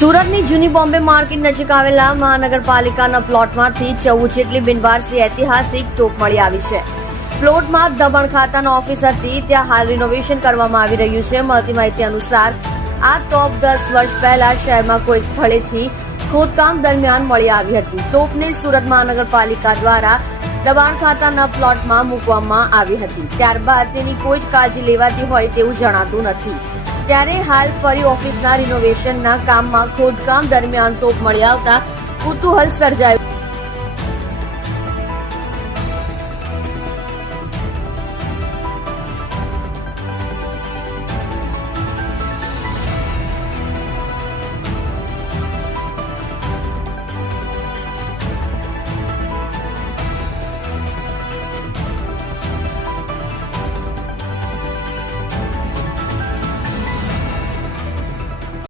સુરતની જૂની બોમ્બે માર્કેટ નજીક આવેલા મહાનગરપાલિકાના પ્લોટમાંથી 14 જેટલી બિનવારસી ઐતિહાસિક તોપ મળી આવી છે. પ્લોટમાં દબાણ ખાતાનો ઓફિસ હતી, ત્યાં હાલ રિનોવેશન કરવામાં આવી રહ્યું છે. મળતી માહિતી અનુસાર આ તોપ 10 વર્ષ પહેલા શહેરમાં કોઈ સ્થળેથી ખોદકામ દરમિયાન મળી આવી હતી. તોપને સુરત મહાનગરપાલિકા દ્વારા દબાણ ખાતાના પ્લોટમાં મૂકવામાં આવી હતી. ત્યારબાદ તેની કોઈ જ કાળજી લેવાતી હોય તેવું જણાતું નથી. ત્યારે હાલ ફરી ઓફિસના રિનોવેશનના કામમાં ખોદકામ દરમિયાન તોપ મળી આવતા કુતૂહલ સર્જાયું.